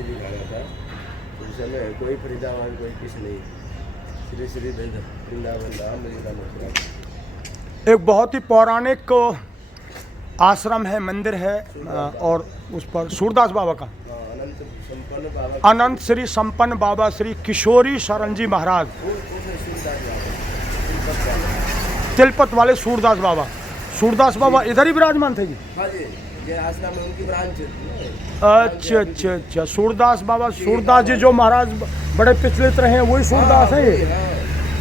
श्री दिखाना था। उस समय कोई फरीदाबाद कोई किस नहीं, श्री श्री वृंदावन धाम मथुरा मथुरा। एक बहुत ही पौराणिक आश्रम है, मंदिर है, और उस पर सूरदास बाबा का अनंत श्री संपन्न बाबा श्री किशोरी शरण जी महाराज, तिलपत वाले सूरदास बाबा। सूरदास बाबा इधर ही विराजमान थे जी? हाँ जी, ये आश्रम में उनकी ब्रांच है। अच्छा अच्छा अच्छा, सूरदास बाबा, सूरदास जी जो महाराज बड़े प्रचलित रहे हैं वही सूरदास है।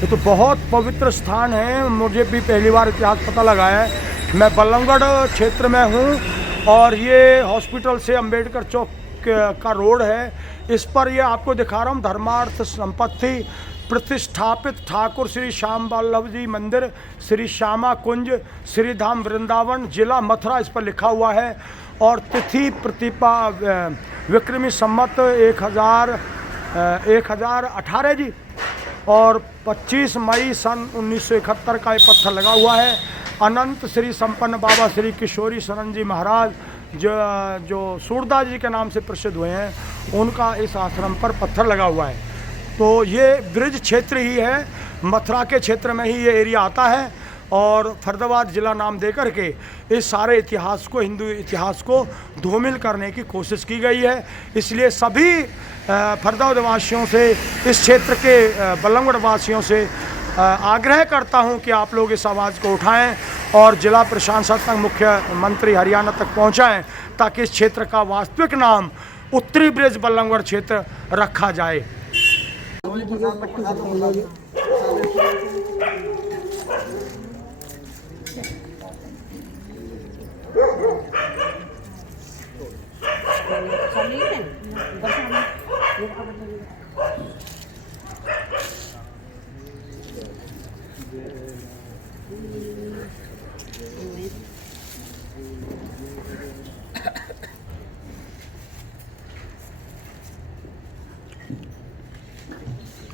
ये तो बहुत पवित्र स्थान है। मुझे भी पहली बार इतिहास पता लगा है। मैं बल्लभगढ़ क्षेत्र में हूँ और ये हॉस्पिटल से अंबेडकर चौक का रोड है। इस पर ये आपको दिखा रहा हूँ, धर्मार्थ संपत्ति प्रतिष्ठापित ठाकुर श्री श्याम वल्लभ जी मंदिर, श्री श्यामा कुंज, श्री धाम वृंदावन, जिला मथुरा, इस पर लिखा हुआ है। और तिथि प्रतिपा विक्रमी सम्मत 1018 जी, और 25 मई सन 1971 का ये पत्थर लगा हुआ है। अनंत श्री संपन्न बाबा श्री किशोरी शरण जी महाराज जो सूरदास जी के नाम से प्रसिद्ध हुए हैं, उनका इस आश्रम पर पत्थर लगा हुआ है। तो ये ब्रिज क्षेत्र ही है, मथुरा के क्षेत्र में ही ये एरिया आता है, और फरीदाबाद जिला नाम दे करके इस सारे इतिहास को, हिंदू इतिहास को धूमिल करने की कोशिश की गई है। इसलिए सभी फरीदाबाद वासियों से, इस क्षेत्र के बल्लभगढ़ वासियों से आग्रह करता हूं कि आप लोग इस आवाज़ को उठाएं और जिला प्रशासन तक, मुख्यमंत्री हरियाणा तक पहुंचाएं, ताकि इस क्षेत्र का वास्तविक नाम उत्तरी ब्रिज बल्लभगढ़ क्षेत्र रखा जाए।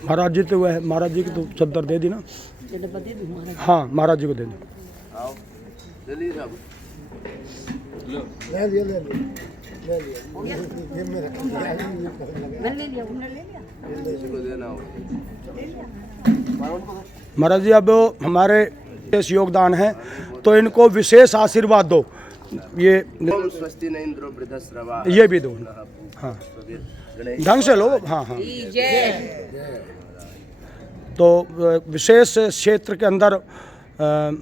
महाराज जी तो वह, महाराज जी की तो चद्दर दे दी ना? हाँ, महाराज जी को दे दी। महाराज जी अब हमारे विशेष योगदान है, तो इनको विशेष आशीर्वाद दो। ये भी दो। हाँ, ढंग से लो। हाँ हाँ। तो विशेष क्षेत्र के अंदर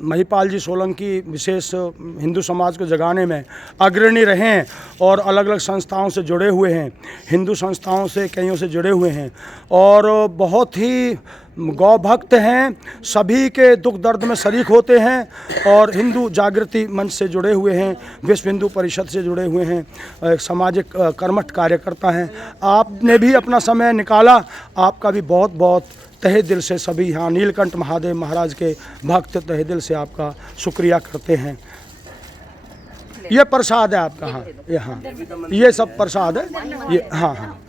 महिपाल जी सोलंकी विशेष हिंदू समाज को जगाने में अग्रणी रहे हैं और अलग अलग संस्थाओं से जुड़े हुए हैं, हिंदू संस्थाओं से कईयों से जुड़े हुए हैं, और बहुत ही गौ भक्त हैं, सभी के दुख दर्द में शरीक होते हैं, और हिंदू जागृति मंच से जुड़े हुए हैं, विश्व हिंदू परिषद से जुड़े हुए हैं, एक सामाजिक कर्मठ कार्यकर्ता हैं। आपने भी अपना समय निकाला, आपका भी बहुत बहुत तहे दिल से सभी यहाँ नीलकंठ महादेव महाराज के भक्त तहे दिल से आपका शुक्रिया करते हैं। ये प्रसाद है आपका। हाँ, ये हाँ, ये सब प्रसाद है ये। हाँ हाँ।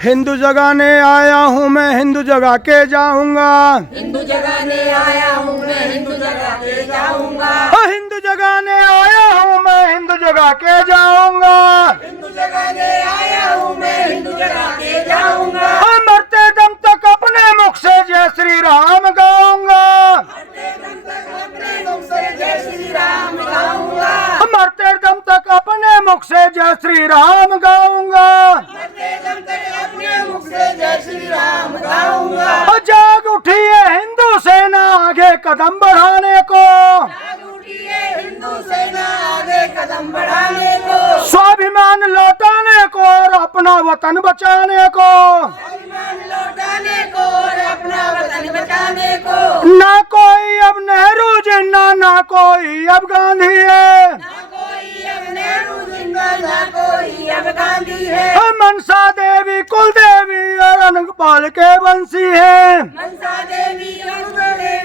हिंदू जगाने आया हूँ मैं, हिंदू जगा के जाऊंगा। हिंदू जगाने आया हूँ मैं, हिंदू जगा के जाऊंगा। हिंदू जगाने आया हूँ मैं, हिंदू जगा के जाऊंगा। हिंदू जगाने आया हूँ मैं, हिंदू जगा के जाऊंगा। मरते दम तक अपने मुख से जय श्री राम गाऊंगा। मरते दम तक अपने मुख से जय श्री राम गाऊंगा। मरते दम तक अपने मुख से जय श्री राम गाऊंगा। मरते दम तक अपने मुख से जय श्री राम गाऊंगा। जाग उठी है हिंदू सेना आगे कदम बढ़ाने को। जाग उठी है हिंदू सेना आगे कदम बढ़ाने को। स्वाभिमान लौटाने को और अपना वतन बचाने को। स्वाभिमान लौटाने को और अपना वतन बचाने को। ना कोई अब नेहरू जिन्ना, ना कोई अब गांधी है। ना कोई अब नेहरू जिंदा, ना कोई अब गांधी है। मनसा देवी कुल देवी और अनंगपाल के वंशी है। मनसा देवी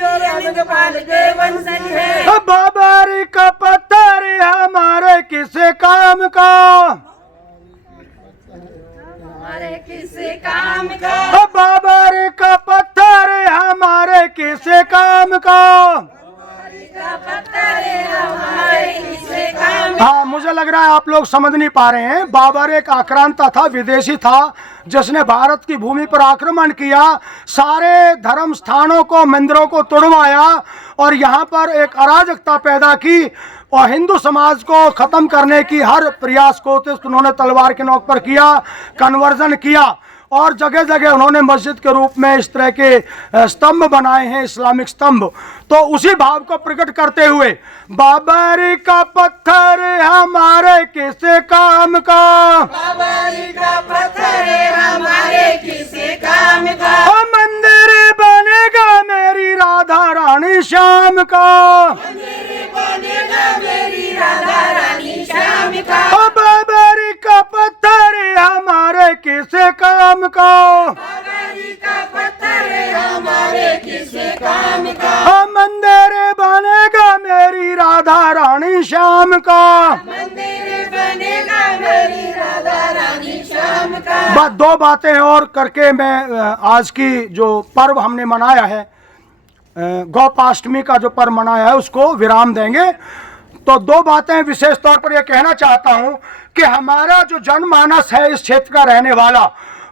और अनंगपाल के वंशी है। बाबरी का पत्थर हमारे किसे काम का। हमारे किसे काम का। बाबरी का पत्थर हमारे किसे काम का। का पत्थर हमारे किसे मुझे लग रहा है आप लोग समझ नहीं पा रहे हैं। बाबर एक आक्रांता था, विदेशी था, जिसने भारत की भूमि पर आक्रमण किया, सारे धर्म स्थानों को, मंदिरों को तोड़वाया और यहाँ पर एक अराजकता पैदा की और हिंदू समाज को खत्म करने की हर प्रयास को उन्होंने तलवार के नोक पर किया, कन्वर्जन किया और जगह जगह उन्होंने मस्जिद के रूप में इस तरह के स्तंभ बनाए हैं, इस्लामिक स्तंभ। तो उसी भाव को प्रकट करते हुए बाबर का पत्थर हमारे किसे काम का, बाबर का पत्थर हमारे किसे काम का, मंदिर बनेगा मेरी राधा रानी श्याम का, मंदिर बनेगा मेरी राधा रानी श्याम का, बाबर का पत्थर हमारे किसे काम का, बाबर का पत्थर हमारे किसे काम का, मंदिर बनेगा मेरी राधा रानी श्याम का, मंदिर बनेगा मेरी राधा रानी श्याम का। दो बातें और करके मैं आज की जो पर्व हमने मनाया है, गोपाष्टमी का जो पर्व मनाया है, उसको विराम देंगे। तो दो बातें विशेष तौर पर यह कहना चाहता हूं कि हमारा जो जनमानस है इस क्षेत्र का रहने वाला,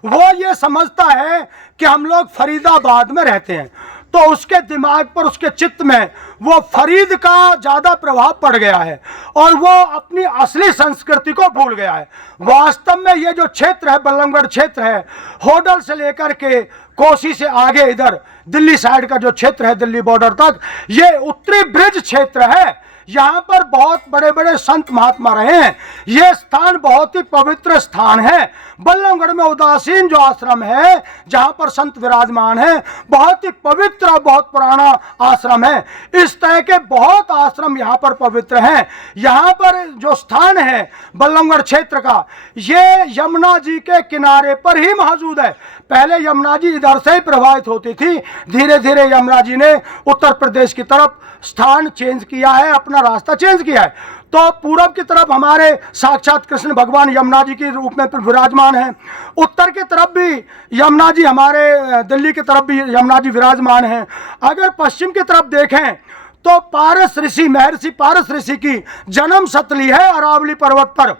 वो ये समझता है कि हम लोग फरीदाबाद में रहते हैं, तो उसके दिमाग पर, उसके चित्त में वो फरीद का ज़्यादा प्रभाव पड़ गया है और वो अपनी असली संस्कृति को भूल गया है। वास्तव में ये जो क्षेत्र है, बल्लभगढ़ क्षेत्र है, होडल से लेकर के कोसी से आगे इधर दिल्ली साइड का जो क्षेत्र है, दिल्ली बॉर्डर तक, ये उत्तरी ब्रिज क्षेत्र है। यहाँ पर बहुत बड़े बड़े संत महात्मा रहे हैं। ये स्थान बहुत ही पवित्र स्थान है। बल्लभगढ़ में उदासीन जो आश्रम है, जहाँ पर संत विराजमान है, बहुत ही पवित्र और बहुत पुराना आश्रम है। इस तरह के बहुत आश्रम यहाँ पर पवित्र हैं। यहाँ पर जो स्थान है बल्लभगढ़ क्षेत्र का, ये यमुना जी के किनारे पर ही मौजूद है। पहले यमुना जी इधर से ही प्रवाहित होती थी, धीरे धीरे यमुना जी ने उत्तर प्रदेश की तरफ स्थान चेंज किया है, अपना रास्ता चेंज किया है। तो पूरब की तरफ हमारे साक्षात कृष्ण भगवान यमुना जी के रूप में विराजमान हैं। उत्तर की तरफ भी यमुना जी, हमारे दिल्ली की तरफ भी यमुना जी विराजमान हैं। अगर पश्चिम की तरफ देखें तो पारस ऋषि, महर्षि पारस ऋषि की जन्म स्थली है अरावली पर्वत पर।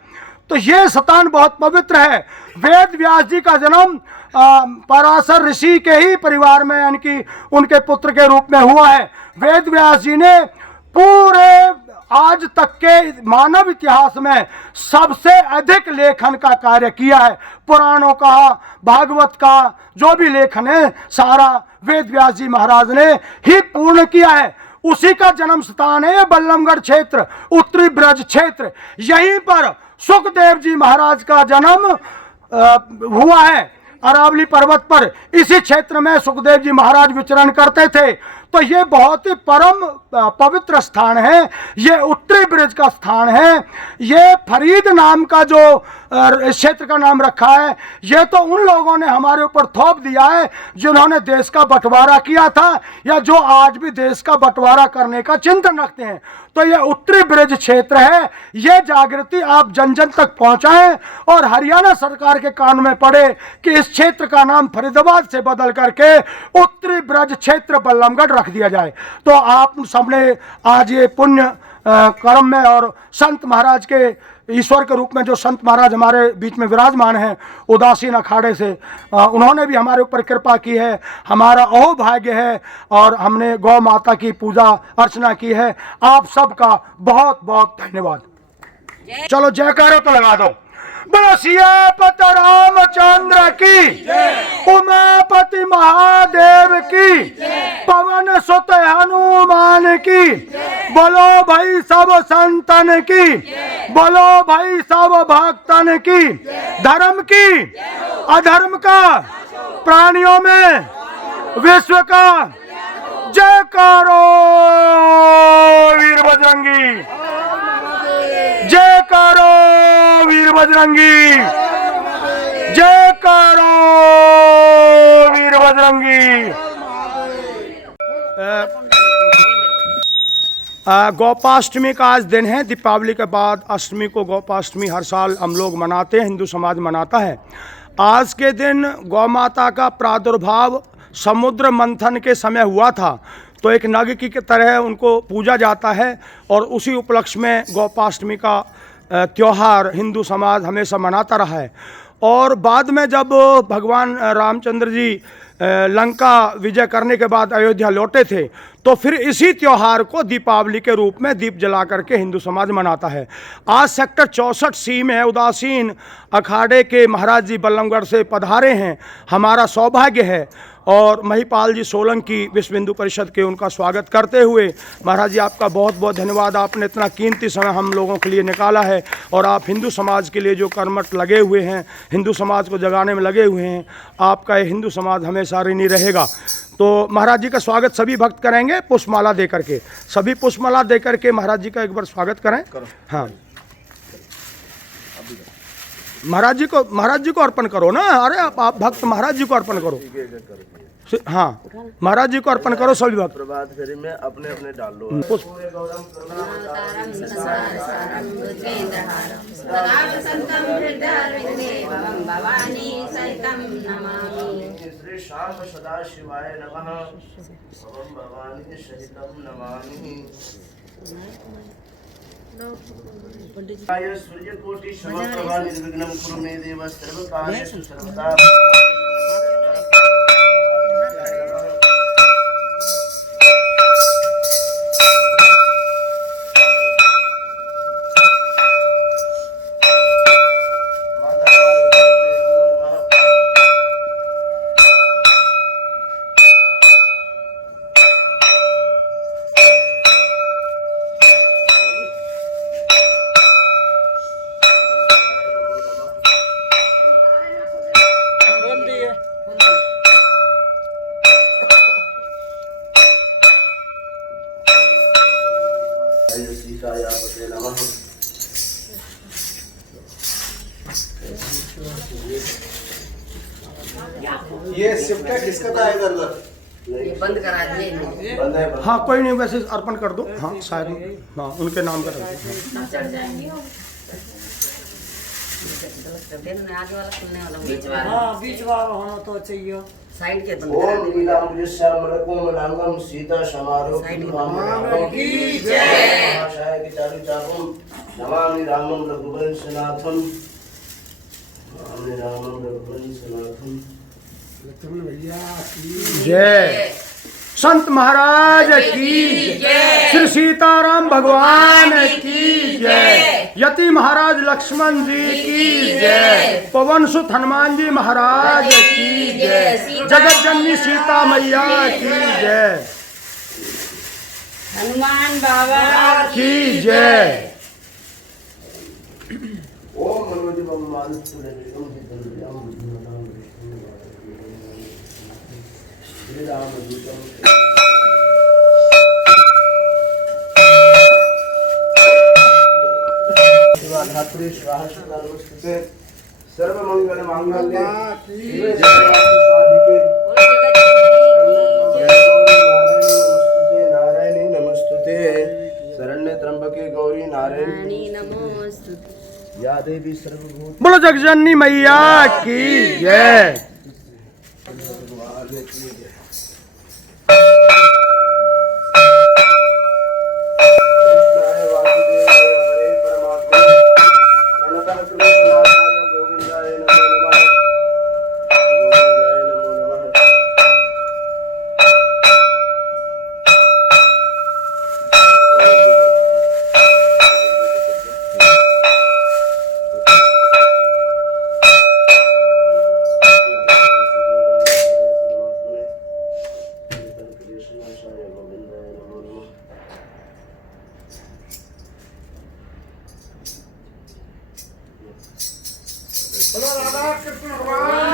तो ये स्थान बहुत पवित्र है। वेद व्यास जी का जन्म पराशर ऋषि के ही परिवार में, यानी कि उनके पुत्र के रूप में हुआ है। वेद व्यास जी ने पूरे आज तक के मानव इतिहास में सबसे अधिक लेखन का कार्य किया है। पुराणों का, भागवत का जो भी लेखन है, सारा वेद व्यास जी महाराज ने ही पूर्ण किया है। उसी का जन्म स्थान है बल्लभगढ़ क्षेत्र, उत्तरी ब्रज क्षेत्र। यहीं पर सुखदेव जी महाराज का जन्म हुआ है अरावली पर्वत पर। इसी क्षेत्र में सुखदेव जी महाराज विचरण करते थे। तो ये बहुत ही परम पवित्र स्थान है। ये उत्तरी ब्रिज का स्थान है। ये फरीद नाम का जो इस क्षेत्र का नाम रखा है, ये तो उन लोगों ने हमारे ऊपर थोप दिया है जिन्होंने देश का बंटवारा किया था या जो आज भी देश का बंटवारा करने का चिंतन रखते हैं। तो ये उत्तरी ब्रिज क्षेत्र है। ये जागृति आप जन जन तक पहुंचाएं और हरियाणा सरकार के कान में पड़े कि इस क्षेत्र का नाम फरीदाबाद से बदल करके उत्तरी ब्रज क्षेत्र बल्लभगढ़ रख दिया जाए। तो आप सबने आज ये पुण्य कर्म में और संत महाराज के, ईश्वर के रूप में जो संत महाराज हमारे बीच में विराजमान हैं उदासीन अखाड़े से, उन्होंने भी हमारे ऊपर कृपा की है। हमारा अहोभाग्य है और हमने गौ माता की पूजा अर्चना की है। आप सबका बहुत बहुत धन्यवाद। चलो जयकारा तो लगा दो। बोलो सियापति रामचंद्र की, उमापति महादेव की, पवन सुत हनुमान की, बोलो भाई सब संतन की, बोलो भाई सब भक्तन की, धर्म की, अधर्म का, प्राणियों में, विश्व का जयकारो वीर बजरंगी, जयकारो वीर बजरंगी, जयकारो वीर बजरंगी। गोपाष्टमी का आज दिन है। दीपावली के बाद अष्टमी को गोपाष्टमी हर साल हम लोग मनाते हैं, हिंदू समाज मनाता है। आज के दिन गौ माता का प्रादुर्भाव समुद्र मंथन के समय हुआ था, तो एक नग की तरह उनको पूजा जाता है और उसी उपलक्ष्य में गोपाष्टमी का त्योहार हिंदू समाज हमेशा मनाता रहा है। और बाद में जब भगवान रामचंद्र जी लंका विजय करने के बाद अयोध्या लौटे थे, तो फिर इसी त्यौहार को दीपावली के रूप में दीप जला करके हिंदू समाज मनाता है। आज सेक्टर 64C में उदासीन अखाड़े के महाराज जी बल्लभगढ़ से पधारे हैं। हमारा सौभाग्य है और महिपाल जी सोलंकी विश्व हिंदू परिषद के उनका स्वागत करते हुए, महाराज जी आपका बहुत बहुत धन्यवाद। आपने इतना कीमती समय हम लोगों के लिए निकाला है और आप हिंदू समाज के लिए जो कर्मठ लगे हुए हैं, हिंदू समाज को जगाने में लगे हुए हैं, आपका ये हिंदू समाज हमेशा ऋणी रहेगा। तो महाराज जी का स्वागत सभी भक्त करेंगे पुष्पमाला दे करके। सभी पुष्पमाला दे करके महाराज जी का एक बार स्वागत करें। हाँ, महाराज जी को अर्पण करो ना। अरे आप भक्त महाराज जी को अर्पण करो। हाँ, महाराज जी को अर्पण करो सभी भक्त। प्रभात फेरी में अपने अपने डाल लो। श्री शाम सदा शिवाय नमः। ओम भवानी सहितम नमामि। सूर्यकोटि समप्रभा निर्विघ्नं कुरु मे देव सर्वकार्येषु सर्वदा। ये सिमटा किसका था इधर? ये बंद करा दिए। बंद है। हाँ, कोई नहीं, वैसे अर्पण कर दो। हाँ, शायद हाँ उनके नाम का रख दो। चढ़ जाएंगे आगे वाला सुनने वाला बीच वाला। हाँ, बीच वाला होना तो चाहिए। साइड के बंद करा ओम नीलांबुजस्यामलकोमलांगं सीता समारोह की जय। आशाय की चारु चापम नमामि रामं रघुवंशनाथम। नमामि रामं रघुवंशनाथम। जय। संत महाराज की जय। श्री सीताराम भगवान की जय। यति महाराज लक्ष्मण जी की जय। पवन सुत हनुमान जी महाराज की जय। जगत जननी सीता मैया की जय। हनुमान बाबा की जय। ओम मनोजवम मारुतुल्यवेगम श्री राम दूतम। शिवाधात्री स्वाहा सर्वमंगल मांगल्ये शिवे सर्वार्थसाधिके नारायणी नमस्तुते। शरण्ये त्र्यंबके गौरी नारायणी नमोस्तुते। या देवी सर्वभूत। बोलो जगजननी मैया की जय।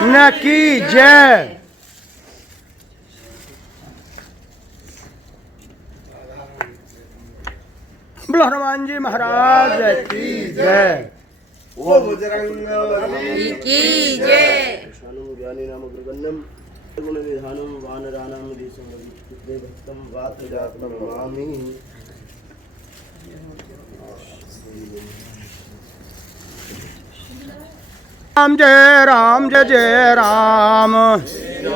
न की जय। बोलो हनुमान जी महाराज की जय। वो बजरंग की जय। ज्ञानी नाम अग्रगण्यम गुण विधानम वानराणाम देशम भक्तम वात्रजातम नमामि। राम जय राम जय जय राम। श्री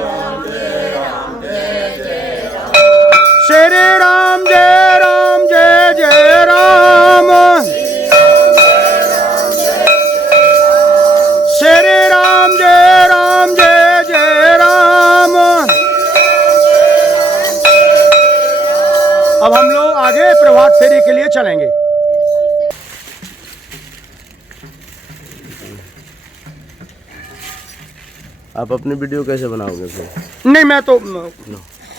राम जय जय राम। लोग आगे प्रभात फेरी के लिए चलेंगे। आप अपनी वीडियो कैसे बनाओगे फिर? नहीं मैं तो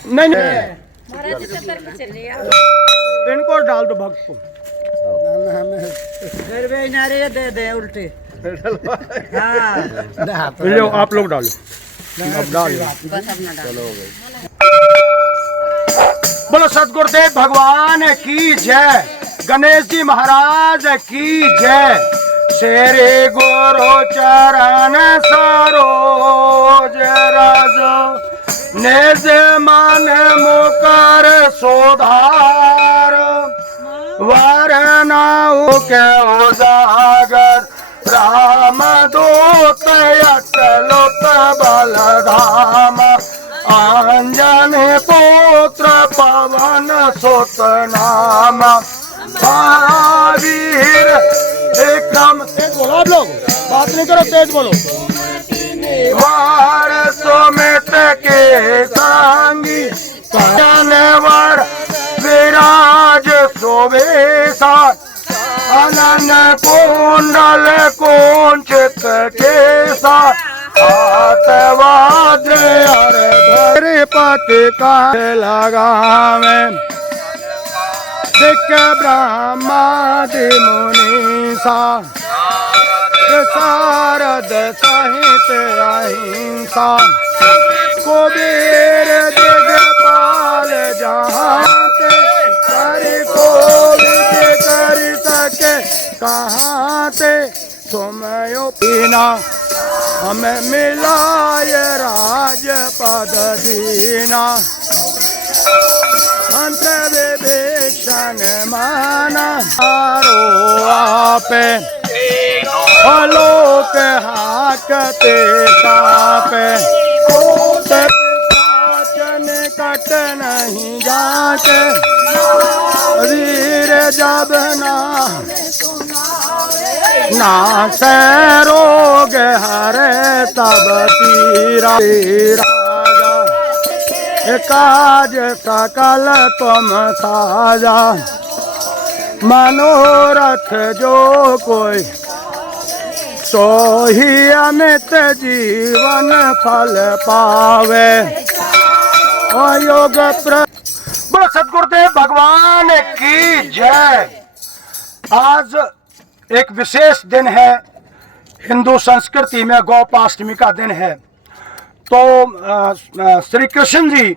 नहीं इनको डाल दो भक्त को। दे दे उल्टे। लो आप लोग डालो, अब डालो। बस अपना डाल। बोलो सदगुरुदेव भगवान की जय, गणेश जी महाराज की जय। श्री गुरु चरण सरोज रज, निज मन मुकर सुधार। वरनाऊ के उजागर, राम दूत अटलुत बलधाम। अंजनी पुत्र पवन सुत नाम। महावीर विक्रम। तेज बोलो आप लोग, बात नहीं करो, तेज बोलो। वार सुमित के संगी, वर विराज शोभेसा। अनन कुंडल कुंचित केसा, हाथवाद्र हर पति का लगावे। दिक ब्रह्मादि मुनीसा, शारद सहित अहिंसा। कुबेर दिगपाल जहाँते, हरि कोविद कर सके कहाँ ते। तुम यो पीना हमें मिलाए राज पद दीना। अंत विभीषण माना हारो आपे, आलोक हाकते तापे। साचन कट नहीं जाके, वीर जब ना से रोग हरे तब तीरा। काज सकल तुम साजा, मनोरथ जो कोई सो ही अमित जीवन फल पावे। योग बोलो सदगुरुदेव भगवान की जय। आज एक विशेष दिन है, हिंदू संस्कृति में गोपाष्टमी का दिन है। तो श्री कृष्ण जी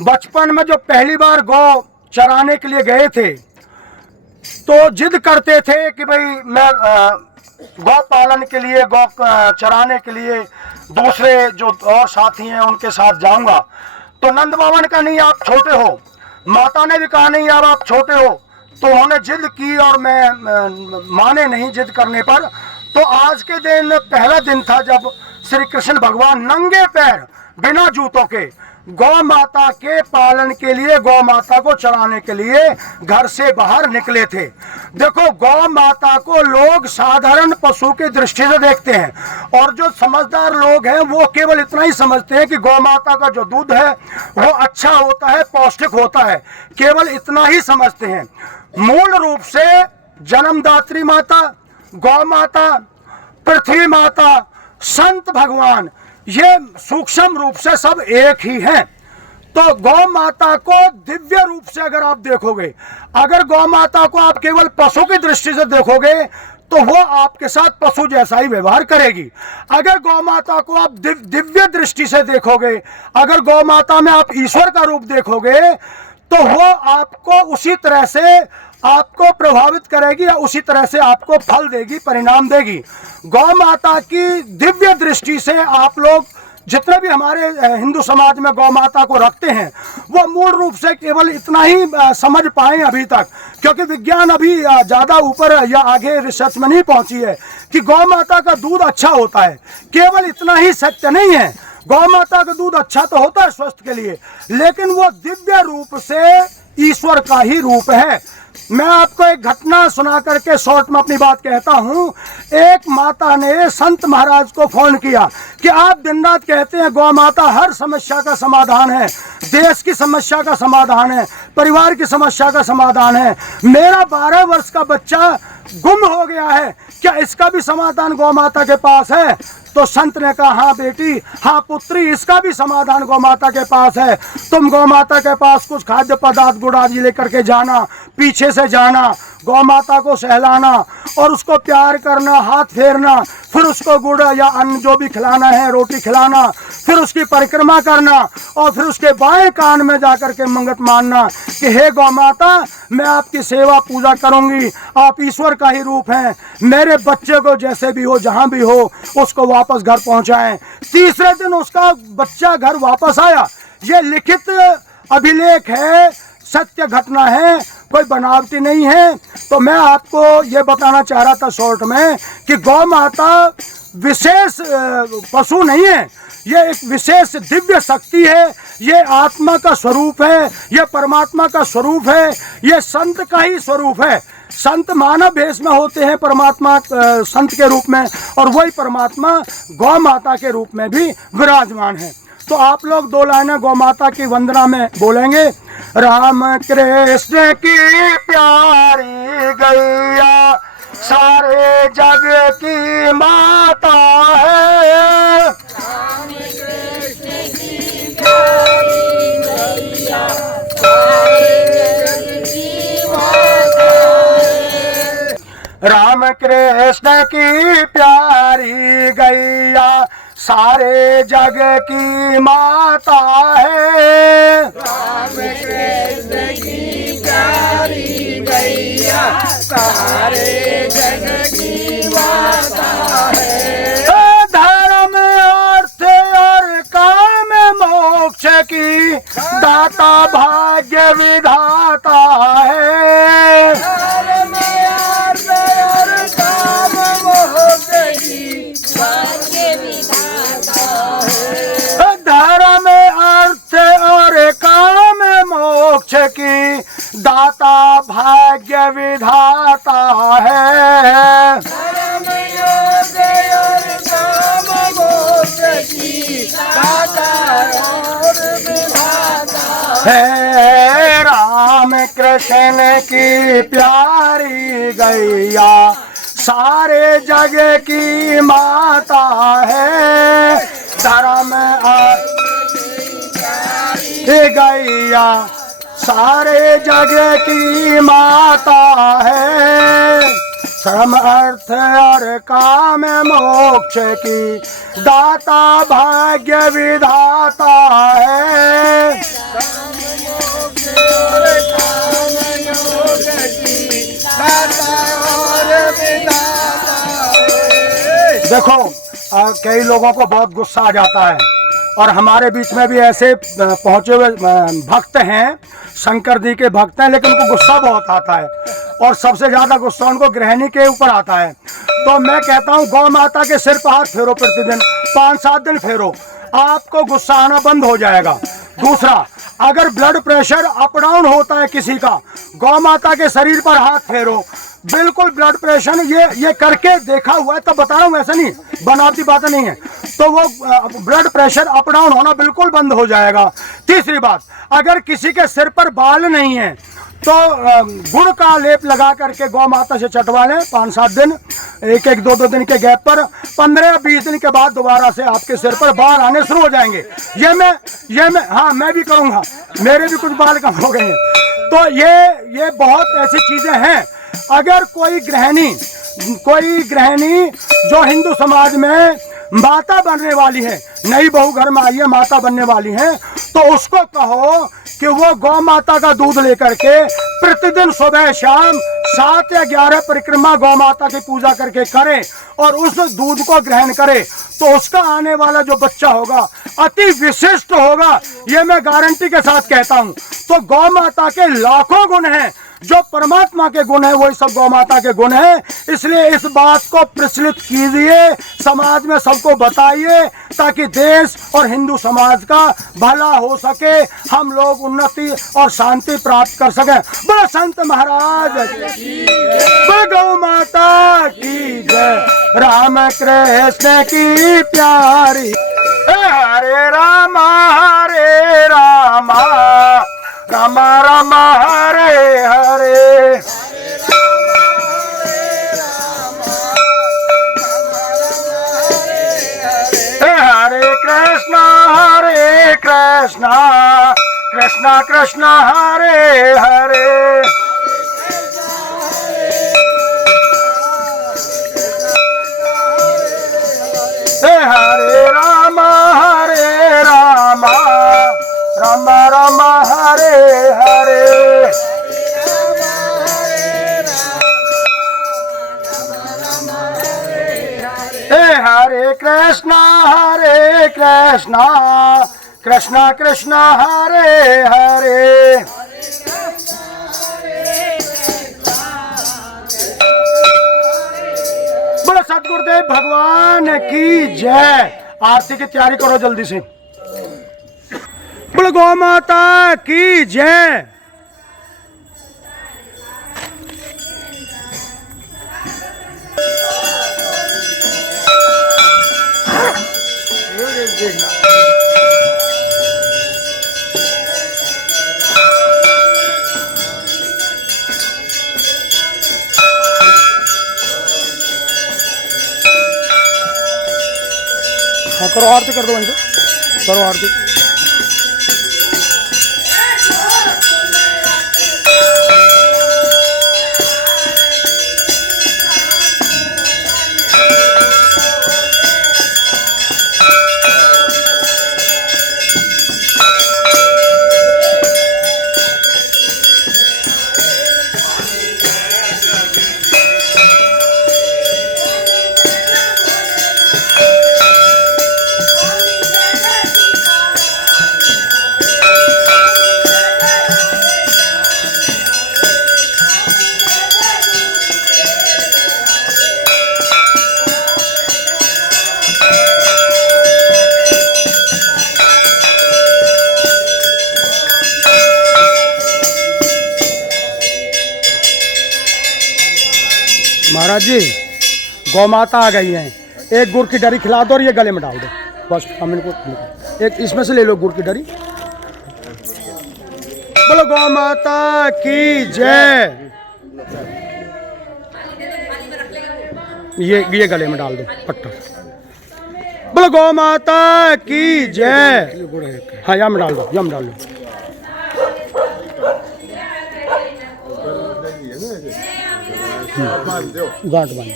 बचपन में जो पहली बार गौ चराने के लिए गए थे, तो जिद करते थे कि भाई मैं गौ पालन के लिए, गौ चराने के लिए दूसरे जो और साथी हैं उनके साथ जाऊंगा। तो नंद बाबा ने कहा नहीं आप छोटे हो, माता ने भी कहा नहीं यार आप छोटे हो। तो उन्होंने जिद की और मैं माने नहीं जिद करने पर। तो आज के दिन पहला दिन था जब श्री कृष्ण भगवान नंगे पैर बिना जूतों के गौ माता के पालन के लिए, गौ माता को चराने के लिए घर से बाहर निकले थे। देखो गौ माता को लोग साधारण पशु की दृष्टि से देखते हैं, और जो समझदार लोग हैं वो केवल इतना ही समझते हैं कि गौ माता का जो दूध है वो अच्छा होता है, पौष्टिक होता है, केवल इतना ही समझते हैं। मूल रूप से जन्मदात्री माता, गौ माता, पृथ्वी माता, संत भगवान, ये सूक्ष्म रूप से सब एक ही हैं। तो गौ माता को दिव्य रूप से अगर आप देखोगे, अगर गौ माता को आप केवल पशु की दृष्टि से देखोगे तो वो आपके साथ पशु जैसा ही व्यवहार करेगी। अगर गौ माता को आप दिव्य दृष्टि से देखोगे, अगर गौ माता में आप ईश्वर का रूप देखोगे, तो वो आपको उसी तरह से आपको प्रभावित करेगी या उसी तरह से आपको फल देगी, परिणाम देगी। गौ माता की दिव्य दृष्टि से आप लोग जितने भी हमारे हिंदू समाज में गौ माता को रखते हैं, वो मूल रूप से केवल इतना ही समझ पाए अभी तक, क्योंकि विज्ञान अभी ज़्यादा ऊपर या आगे रिसर्च में नहीं पहुंची है कि गौ माता का दूध अच्छा होता है। केवल इतना ही सत्य नहीं है, गौ माता का दूध अच्छा तो होता है स्वास्थ्य के लिए, लेकिन वो दिव्य रूप से ईश्वर का ही रूप है। मैं आपको एक घटना सुना करके शॉर्ट में अपनी बात कहता हूँ। एक माता ने संत महाराज को फोन किया कि आप दिन रात कहते हैं गौ माता हर समस्या का समाधान है, देश की समस्या का समाधान है, परिवार की समस्या का समाधान है। मेरा 12 वर्ष का बच्चा गुम हो गया है, क्या इसका भी समाधान गौ माता के पास है? तो संत ने कहा हाँ बेटी, हाँ पुत्री, इसका भी समाधान गौ माता के पास है। तुम गौ माता के पास कुछ खाद्य पदार्थ गुड़ आदि लेकर के जाना, पीछे से जाना, गौ माता को सहलाना और उसको प्यार करना, हाथ फेरना, फिर उसको गुड़ या अन्न जो भी खिलाना है, रोटी खिलाना, फिर उसकी परिक्रमा करना और फिर उसके बाएं कान में जाकर के मंगत मानना कि हे गौ माता, मैं आपकी सेवा पूजा करूंगी, आप ईश्वर का ही रूप हैं, मेरे बच्चे को जैसे भी हो, जहां भी हो, उसको वापस घर पहुंचाएं। तीसरे दिन उसका बच्चा घर वापस आया। ये लिखित अभिलेख है, सत्य घटना है, कोई बनावटी नहीं है। तो मैं आपको ये बताना चाह रहा था शॉर्ट में कि गौ माता विशेष पशु नहीं है, ये एक विशेष दिव्य शक्ति है, ये आत्मा का स्वरूप है, ये परमात्मा का स्वरूप है, ये संत का ही स्वरूप है। संत मानव भेष में होते हैं परमात्मा संत के रूप में, और वही परमात्मा गौ माता के रूप में भी विराजमान है। तो आप लोग 2 लाइनें गौ माता की वंदना में बोलेंगे। राम कृष्ण की प्यारी गैया सारे जग की माता है, राम कृष्ण की प्यारी गैया सारे जग की माता है। राम कृष्ण की प्यारी गैया सारे जग की माता है, राम कृष्ण की प्यारी गैया सारे जग की माता है। धर्म अर्थ और काम मोक्ष की दाता भाग्य विधाता है, धर्म अर्थ और काम मोक्ष की भाग्य विधाता है। धर्म अर्थ और काम मोक्ष की दाता भाग्य विधाता है, धर्म और काम मोक्ष की दाता और विधाता है। राम कृष्ण की प्यारी गैया सारे जग की माता है, धर्म गैया सारे जग की माता है, धर्म अर्थ और काम मोक्ष की दाता भाग्य विधाता है। देखो कई लोगों को बहुत गुस्सा आ जाता है, और हमारे बीच में भी ऐसे पहुंचे हुए भक्त हैं, शंकर जी के भक्त हैं, लेकिन उनको गुस्सा बहुत आता है, और सबसे ज़्यादा गुस्सा उनको गृहिणी के ऊपर आता है। तो मैं कहता हूँ गौ माता के सिर पर हाथ फेरो, प्रतिदिन 5-7 दिन फेरो, आपको गुस्सा आना बंद हो जाएगा। दूसरा, अगर ब्लड प्रेशर अप डाउन होता है किसी का, गौ माता के शरीर पर हाथ फेरो, बिल्कुल ब्लड प्रेशर ये करके देखा हुआ है, तब बता रहा हूँ, ऐसा नहीं बनावटी बातें नहीं है, तो वो ब्लड प्रेशर अप डाउन होना बिल्कुल बंद हो जाएगा। तीसरी बात, अगर किसी के सिर पर बाल नहीं है तो गुड़ का लेप लगा करके गौ माता से चटवा लें 5-7 दिन, 1-2 दिन के गैप पर, 15-20 दिन के बाद दोबारा से आपके सिर पर बाल आने शुरू हो जाएंगे। ये मैं हाँ मैं भी करूँगा, मेरे भी कुछ बाल कम हो गए हैं। तो ये बहुत ऐसी चीज़ें हैं। अगर कोई गृहिणी जो हिंदू समाज में माता बनने वाली है, नई बहू घर में आई है, माता बनने वाली है, तो उसको कहो कि वो गौ माता का दूध लेकर के प्रतिदिन सुबह शाम 7 या 11 परिक्रमा गौ माता की पूजा करके करे और उस दूध को ग्रहण करे, तो उसका आने वाला जो बच्चा होगा अति विशिष्ट होगा, ये मैं गारंटी के साथ कहता हूँ। तो गौ माता के लाखों गुण हैं, जो परमात्मा के गुण है वही सब गौ माता के गुण है। इसलिए इस बात को प्रचलित कीजिए, समाज में सबको बताइए, ताकि देश और हिंदू समाज का भला हो सके, हम लोग उन्नति और शांति प्राप्त कर सकें। बोलो संत महाराज की जय, गौ माता की जय। राम कृष्ण की प्यारी। हरे राम राम राम हरे हरे। हरे कृष्ण कृष्ण कृष्ण हरे हरे। हरे राम राम राम हरे हरे। हरे कृष्ण कृष्ण कृष्ण हरे हरे। बोलो सतगुरुदेव भगवान की जय। आरती की तैयारी करो जल्दी से। बोलो गौ माता की जय। हाँ करो आरती कर दो वहीं से, करो आरती। महाराज जी गौ माता आ गई हैं, एक गुड़ की डरी खिला दो और ये गले में डाल दो बस। हम इनको एक इसमें से ले लो गुड़ की डरी। बोलो गौ माता की जय। ये गले में डाल दो पट्टा। बोलो गौ माता की जय। हाँ यम डाल दो, यम डाल दो। गांठ बांध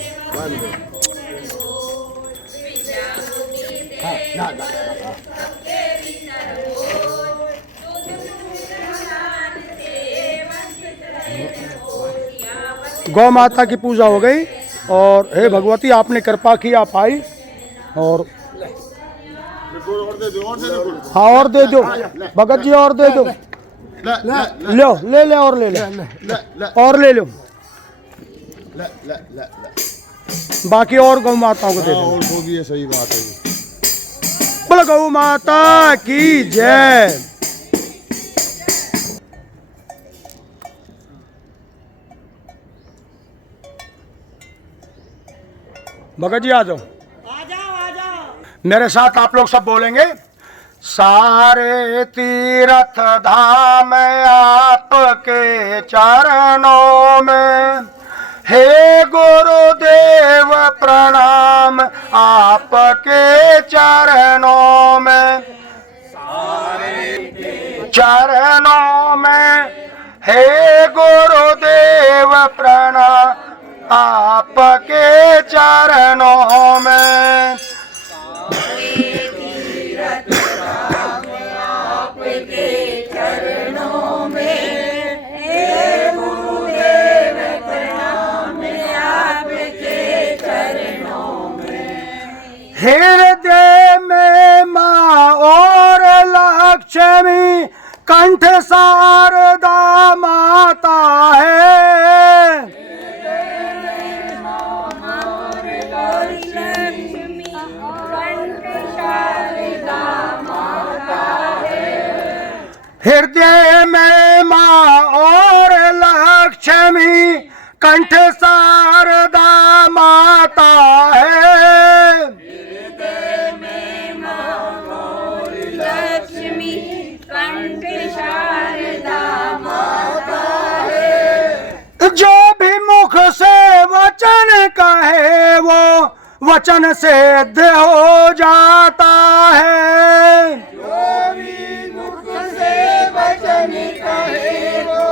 गौ माता की पूजा हो गई और हे भगवती आपने कृपा की, आप आई और हाँ और दे दो भगत जी, और दे दो। लो ले ले और ले ले और ले लो। बाकी और गौ माताओं को दे दो। होगी ये सही बात है। बोलो गौ माता की जय। भगत जी आ जाओ, आ जाओ। मेरे साथ आप लोग सब बोलेंगे। सारे तीर्थ धाम आपके चरणों में, हे गुरुदेव प्रणाम आपके चरणों में। चरणों में हे गुरुदेव प्रणाम आपके चरणों में। हृदय में माँ और लक्ष्मी, कंठ शारदा माता है। हृदय में माँ और लक्ष्मी, कंठ शारदा माता है। जो भी मुख से वचन कहे वो वचन सिद्ध हो जाता है। जो भी मुख से वचन कहे वो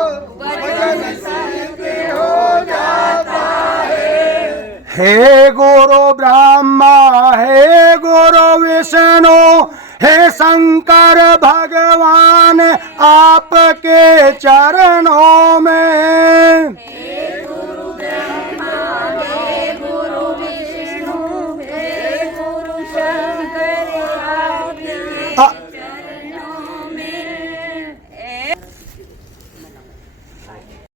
वचन सिद्ध हो जाता है। हे गुरु ब्रह्मा, हे गुरु विष्णु, हे शंकर भगवान, आपके चरणों में